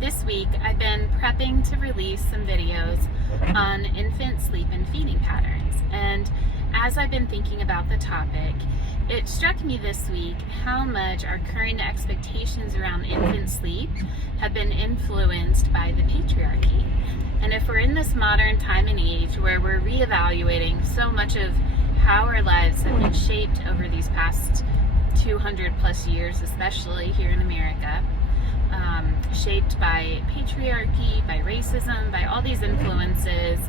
This week I've been prepping to release some videos on infant sleep and feeding patterns, and as I've been thinking about the topic, it struck me this week how much our current expectations around infant sleep have been influenced by the patriarchy. And if we're in this modern time and age where we're reevaluating so much of how our lives have been shaped over these past 200 plus years, especially here in America, shaped by patriarchy, by racism, by all these influences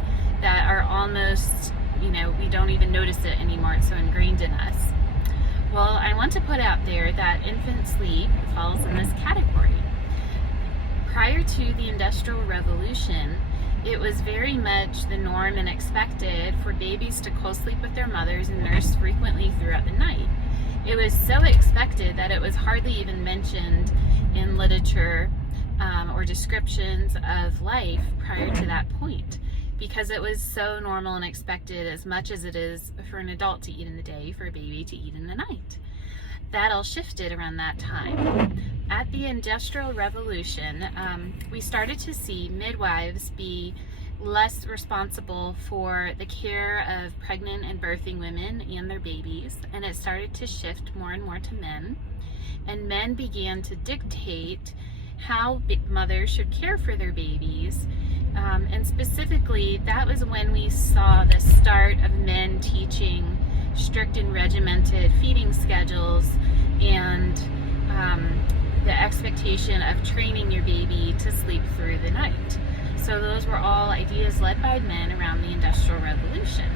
that are almost, we don't even notice it anymore. It's so ingrained in us. Well, I want to put out there that infant sleep falls in this category. Prior to the Industrial Revolution, it was very much the norm and expected for babies to co-sleep with their mothers and nurse frequently throughout the night. It was so expected that it was hardly even mentioned in literature or descriptions of life prior to that point, because it was so normal and expected, as much as it is for an adult to eat in the day, for a baby to eat in the night. That all shifted around that time. At the Industrial Revolution, we started to see midwives be less responsible for the care of pregnant and birthing women and their babies, and it started to shift more and more to men. And men began to dictate how mothers should care for their babies. And specifically, that was when we saw the start of men teaching strict and regimented feeding schedules and the expectation of training your baby to sleep through the night. So those were all ideas led by men around the Industrial Revolution.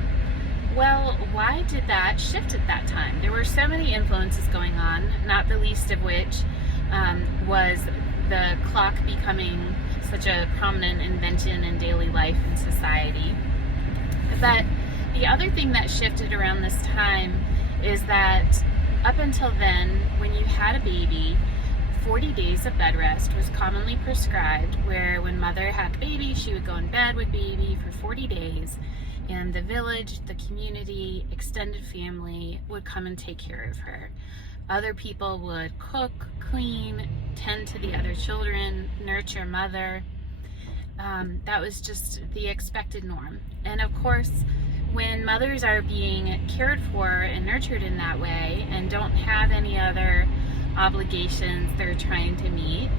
Well, why did that shift at that time? There were so many influences going on, not the least of which was the clock becoming such a prominent invention in daily life and society. But the other thing that shifted around this time is that up until then, when you had a baby, 40 days of bed rest was commonly prescribed, where when mother had a baby, she would go in bed with baby for 40 days, and the village, the community, extended family would come and take care of her. Other people would cook, clean, tend to the other children, nurture mother. That was just the expected norm. And of course, when mothers are being cared for and nurtured in that way and don't have any other obligations they're trying to meet,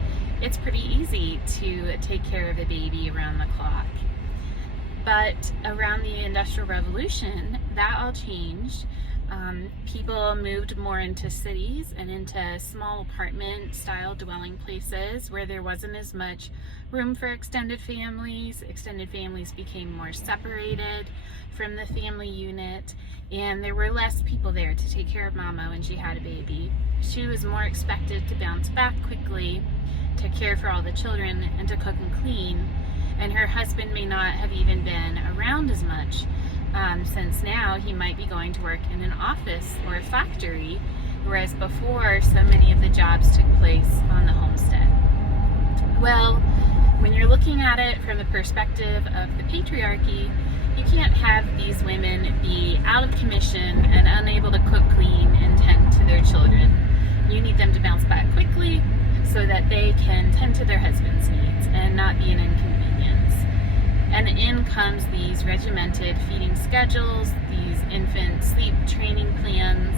it's pretty easy to take care of a baby around the clock. But around the Industrial Revolution, that all changed. People moved more into cities and into small apartment style dwelling places where there wasn't as much room for extended families. Extended families became more separated from the family unit, and there were less people there to take care of mama when she had a baby. She was more expected to bounce back quickly, to care for all the children, and to cook and clean, and her husband may not have even been around as much, since now he might be going to work in an office or a factory, whereas before so many of the jobs took place on the homestead. Well, when you're looking at it from the perspective of the patriarchy, you can't have these women be out of commission and unable to cook, clean, and tend to their children. You need them to bounce back quickly so that they can tend to their husband's needs and not be an inconvenience. And in comes these regimented feeding schedules, these infant sleep training plans,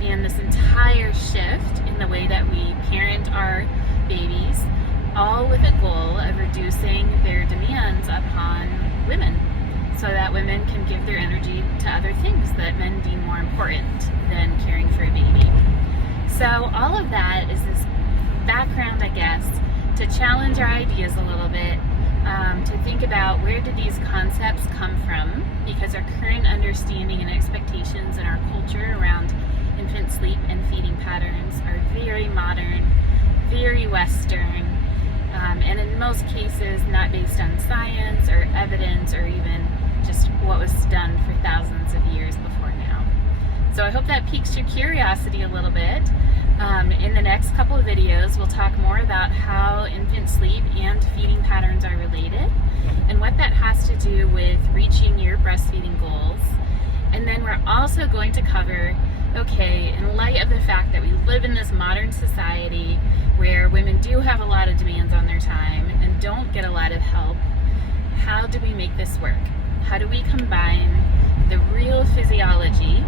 and this entire shift in the way that we parent our babies, all with a goal of reducing their demands upon women, so that women can give their energy to other things that men deem more important than caring for a baby. So all of that is this background, I guess, to challenge our ideas a little bit, to think about where did these concepts come from, because our current understanding and expectations in our culture around infant sleep and feeding patterns are very modern, very Western, and in most cases not based on science or evidence or even just what was done for thousands of years before now. So I hope that piques your curiosity a little bit. In the next couple of videos, we'll talk more about how infant sleep and feeding patterns are related and what that has to do with reaching your breastfeeding goals. And then we're also going to cover, okay, in light of the fact that we live in this modern society where women do have a lot of demands on their time, don't get a lot of help, how do we make this work? How do we combine the real physiology